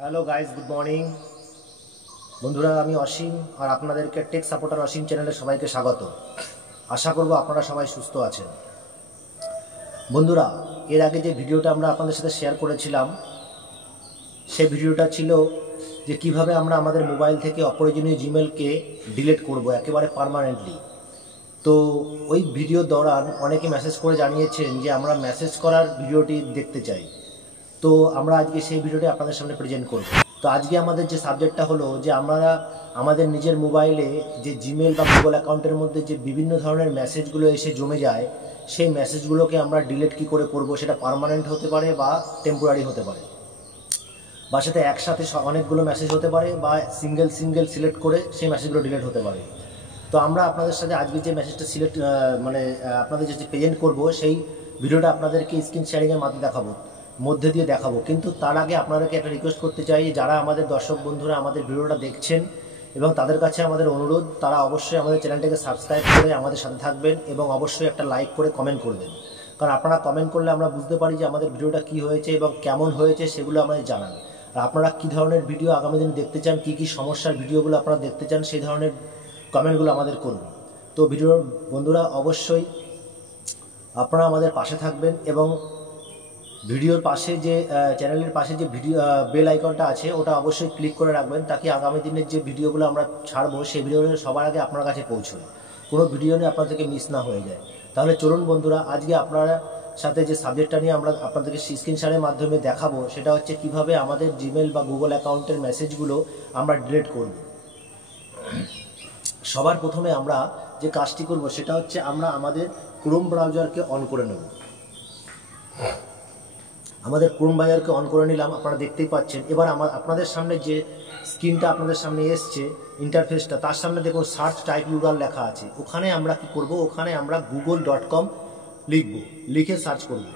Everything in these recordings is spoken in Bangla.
হ্যালো গাইজ, গুড মর্নিং বন্ধুরা। আমি অসীম আর আপনাদেরকে টেক সাপোর্টার অসীম চ্যানেলে সবাইকে স্বাগত। আশা করব আপনারা সবাই সুস্থ আছেন। বন্ধুরা, এর আগে যে ভিডিওটা আমরা আপনাদের সাথে শেয়ার করেছিলাম সেই ভিডিওটা ছিল যে কিভাবে আমরা আমাদের মোবাইল থেকে অপ্রয়োজনীয় জিমেলকে ডিলিট করব একেবারে পার্মানেন্টলি। তো ওই ভিডিও দৌরান অনেকে মেসেজ করে জানিয়েছেন যে আমরা মেসেজ করার ভিডিওটি দেখতে চাই। তো আমরা আজকে সেই ভিডিওটি আপনাদের সামনে প্রেজেন্ট করব। তো আজকে আমাদের যে সাবজেক্টটা হলো যে আমরা আমাদের নিজের মোবাইলে যে জিমেল বা গুগল অ্যাকাউন্টের মধ্যে যে বিভিন্ন ধরনের মেসেজগুলো এসে জমে যায়, সেই মেসেজগুলোকে আমরা ডিলিট কী করে করব, সেটা পার্মানেন্ট হতে পারে বা টেম্পোরারি হতে পারে, বা সেটা একসাথে অনেকগুলো মেসেজ হতে পারে, বা সিঙ্গেল সিলেক্ট করে সেই মেসেজগুলো ডিলিট হতে পারে। তো আমরা আপনাদের সাথে আজকে যে মেসেজটা আপনাদের যে প্রেজেন্ট করব সেই ভিডিওটা আপনাদেরকে স্ক্রিন শেয়ারিংয়ের মধ্যে দিয়ে দেখাবো। কিন্তু তার আগে আপনাদেরকে একটা রিকোয়েস্ট করতে চাই, যারা আমাদের দর্শক বন্ধুরা আমাদের ভিডিওটা দেখছেন এবং তাদের কাছে আমাদের অনুরোধ, তারা অবশ্যই আমাদের চ্যানেলটাকে সাবস্ক্রাইব করে আমাদের সাথে থাকবেন এবং অবশ্যই একটা লাইক করে কমেন্ট করবেন। কারণ আপনারা কমেন্ট করলে আমরা বুঝতে পারি যে আমাদের ভিডিওটা কী হয়েছে এবং কেমন হয়েছে সেগুলো আমাদের জানান। আর আপনারা কী ধরনের ভিডিও আগামী দিনে দেখতে চান, কী সমস্যার ভিডিওগুলো আপনারা দেখতে চান, সেই ধরনের কমেন্টগুলো আমাদের করুন। তো ভিডিওর বন্ধুরা অবশ্যই আপনারা আমাদের পাশে থাকবেন এবং ভিডিওর পাশে যে চ্যানেলের পাশে যে বেল আইকনটা আছে ওটা অবশ্যই ক্লিক করে রাখবেন, তাকে আগামী দিনের যে ভিডিওগুলো আমরা ছাড়বো সেই ভিডিওগুলো সবার আগে আপনার কাছে পৌঁছয়, কোনো ভিডিও নিয়ে আপনার থেকে মিস না হয়ে যায়। তাহলে চলুন বন্ধুরা, আজকে আপনারা সাথে যে সাবজেক্টটা নিয়ে আমরা আপনাদেরকে স্ক্রিন শেয়ারের মাধ্যমে দেখাবো সেটা হচ্ছে কিভাবে আমাদের জিমেল বা গুগল অ্যাকাউন্টের মেসেজগুলো আমরা ডিলিট করব। সবার প্রথমে আমরা যে কাজটি করব সেটা হচ্ছে আমরা আমাদের ক্রোম ব্রাউজারকে অন করে নেব। আমাদের ক্রোম ব্রাউজারকে অন করে নিলাম, আপনারা দেখতেই পাচ্ছেন। এবার আপনাদের সামনে যে স্ক্রিনটা আপনাদের সামনে এসছে, ইন্টারফেসটা, তার সামনে দেখুন সার্চ টাইপ ইউআরএল লেখা আছে। ওখানে আমরা কি করব, ওখানে আমরা google.com লিখে সার্চ করব।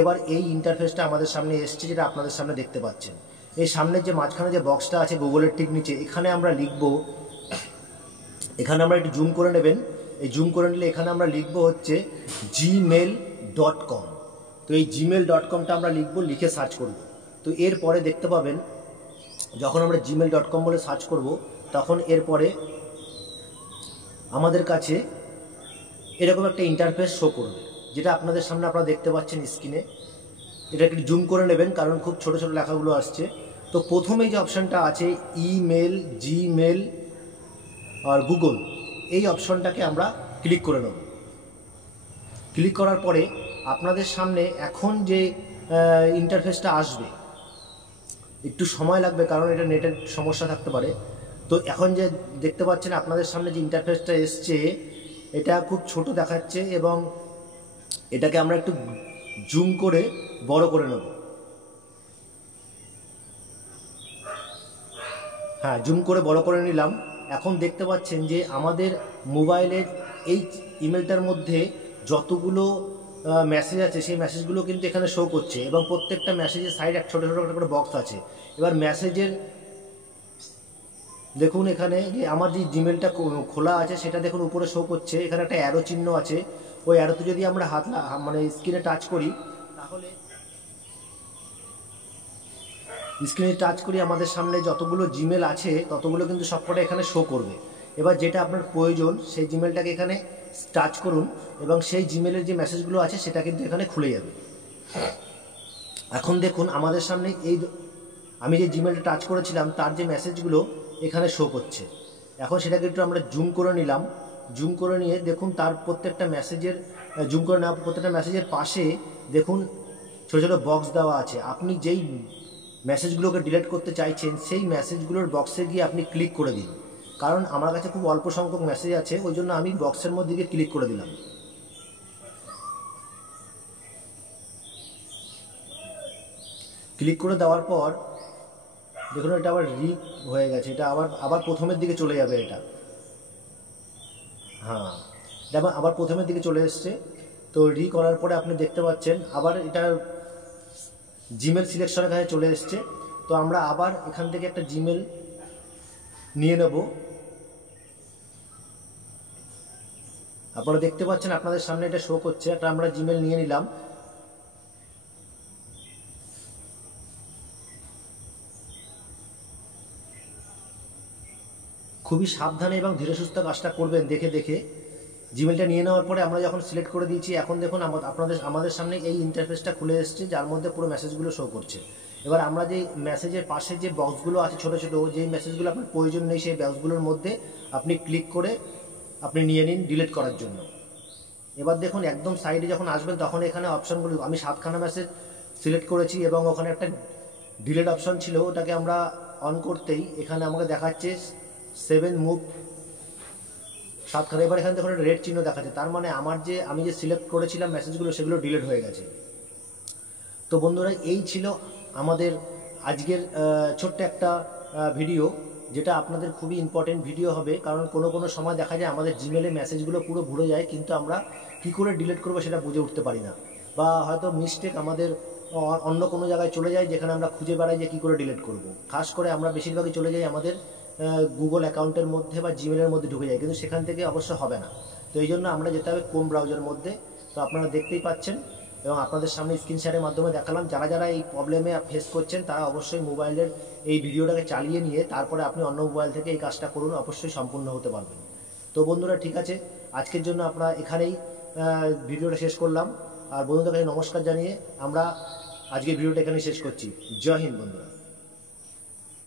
এবার এই ইন্টারফেসটা আমাদের সামনে এসছে, যেটা আপনাদের সামনে দেখতে পাচ্ছেন। এই সামনের যে মাঝখানে যে বক্সটা আছে গুগলের ঠিক নিচে, এখানে আমরা লিখব, এখানে আমরা একটু জুম করে নেবেন। এই জুম করে নিলে এখানে আমরা লিখব হচ্ছে gmail.com। তো এই gmail.comটা আমরা লিখব, লিখে সার্চ করব। তো এরপরে দেখতে পাবেন যখন আমরা gmail.com বলে সার্চ করব তখন এরপরে আমাদের কাছে এরকম একটা ইন্টারফেস শো করবে, যেটা আপনাদের সামনে আপনারা দেখতে পাচ্ছেন স্ক্রিনে। এটা একটু জুম করে নেবেন কারণ খুব ছোট ছোট লেখাগুলো আসছে। তো প্রথমেই যে অপশানটা আছে ইমেল, জিমেল আর গুগল, এই অপশনটাকে আমরা ক্লিক করে নেব। ক্লিক করার পরে আপনাদের সামনে এখন যে ইন্টারফেসটা আসবে, একটু সময় লাগবে কারণ এটা নেটের সমস্যা থাকতে পারে। তো এখন যে দেখতে পাচ্ছেন আপনাদের সামনে যে ইন্টারফেসটা এসছে, এটা খুব ছোট দেখাচ্ছে এবং এটাকে আমরা একটু জুম করে বড় করে নেব। হ্যাঁ, জুম করে বড় করে নিলাম। এখন দেখতে পাচ্ছেন যে আমাদের মোবাইলের এই ইমেলটার মধ্যে যতগুলো মেসেজ আছে সেই মেসেজগুলো কিন্তু এখানে শো করছে এবং প্রত্যেকটা মেসেজের সাইড এক ছোটো ছোটো করে বক্স আছে। এবার মেসেজের দেখুন এখানে যে আমার যে জিমেলটা খোলা আছে সেটা দেখুন উপরে শো করছে, এখানে একটা অ্যারো চিহ্ন আছে। ওই অ্যারোতে যদি আমরা স্ক্রিনে টাচ করি, তাহলে স্ক্রিনে টাচ করি আমাদের সামনে যতগুলো জিমেল আছে ততগুলো কিন্তু সবকটা এখানে শো করবে। এবার যেটা আপনার প্রয়োজন সেই জিমেলটাকে এখানে টাচ করুন এবং সেই জিমেলের যে মেসেজগুলো আছে সেটা কিন্তু এখানে খুলে যাবে। এখন দেখুন আমাদের সামনে আমি যে জিমেলটা টাচ করেছিলাম তার যে মেসেজগুলো এখানে শো করছে। এখন সেটাকে একটু আমরা জুম করে নিলাম। জুম করে নিয়ে দেখুন তার প্রত্যেকটা মেসেজের পাশে দেখুন ছোটো ছোটো বক্স দেওয়া আছে। আপনি যেই মেসেজগুলোকে ডিলিট করতে চাইছেন সেই মেসেজগুলোর বক্সে গিয়ে আপনি ক্লিক করে দিন। কারণ আমার কাছে খুব অল্প সংখ্যক মেসেজ আছে, ওই জন্য আমি বক্সের মধ্যে গিয়ে ক্লিক করে দিলাম। ক্লিক করে দেওয়ার পর দেখুন এটা আবার হয়ে গেছে, এটা আবার প্রথমের দিকে চলে যাবে। এটা হ্যাঁ, এটা আবার প্রথমের দিকে চলে এসছে। তো করার পরে আপনি দেখতে পাচ্ছেন আবার এটা জিমেল সিলেকশনের কাছে চলে এসছে। তো আমরা আবার এখান থেকে একটা জিমেল নিয়ে নেব। আপনারা দেখতে পাচ্ছেন আপনাদের সামনে এটা শো করছে, একটা আমরা জিমেল নিয়ে নিলাম। খুবই সাবধানে এবং ধীরে সুস্থ কাজটা করবেন দেখে দেখে। জিমেলটা নিয়ে নেওয়ার পরে আমরা যখন সিলেক্ট করে দিয়েছি, এখন দেখুন আমাদের সামনে এই ইন্টারফেসটা খুলে এসেছে, যার মধ্যে পুরো মেসেজগুলো শো করছে। এবার আমরা যে মেসেজের পাশে যে বক্সগুলো আছে ছোটো ছোটো, যেই মেসেজগুলো আপনার প্রয়োজন নেই সেই বক্সগুলোর মধ্যে আপনি ক্লিক করে আপনি নিয়ে নিন ডিলিট করার জন্য। এবার দেখুন একদম সাইডে যখন আসবেন তখন এখানে অপশানগুলো, আমি 7খানা মেসেজ সিলেক্ট করেছি এবং ওখানে একটা ডিলিট অপশান ছিল, ওটাকে আমরা অন করতেই এখানে আমাকে দেখাচ্ছে 7 মুভ 7খানা। এবার এখানে দেখুন রেড চিহ্ন দেখাচ্ছে, তার মানে আমি যে সিলেক্ট করেছিলাম মেসেজগুলো সেগুলো ডিলিট হয়ে গেছে। তো বন্ধুরা, এই ছিল আমাদের আজকের ছোট্ট একটা ভিডিও, যেটা আপনাদের খুবই ইম্পর্টেন্ট ভিডিও হবে। কারণ কোনো সময় দেখা যায় আমাদের জিমেলে মেসেজগুলো পুরো ভরে যায়, কিন্তু আমরা কী করে ডিলিট করবো সেটা বুঝে উঠতে পারি না, বা হয়তো মিস্টেক আমাদের অন্য কোনো জায়গায় চলে যায় যেখানে আমরা খুঁজে বেড়াই যে কী করে ডিলিট করব। খাস করে আমরা বেশিরভাগই চলে যাই আমাদের গুগল অ্যাকাউন্টের মধ্যে বা জিমেলের মধ্যে ঢুকে যাই, কিন্তু সেখান থেকে অবশ্য হবে না। তো এই জন্য আমরা যেতে হবে ক্রোম ব্রাউজারের মধ্যে। তো আপনারা দেখতেই পাচ্ছেন এবং আপনাদের সামনে স্ক্রিন শেয়ারের মাধ্যমে দেখালাম। যারা এই প্রবলেমে ফেস করছেন তারা অবশ্যই মোবাইলের এই ভিডিওটাকে চালিয়ে নিয়ে তারপরে আপনি অন্য মোবাইল থেকে এই কাজটা করুন, অবশ্যই সম্পূর্ণ হতে পারবেন। তো বন্ধুরা, ঠিক আছে, আজকের জন্য আমরা এখানেই ভিডিওটা শেষ করলাম। আর বন্ধুদের কাছে নমস্কার জানিয়ে আমরা আজকের ভিডিওটা এখানেই শেষ করছি। জয় হিন্দ বন্ধুরা।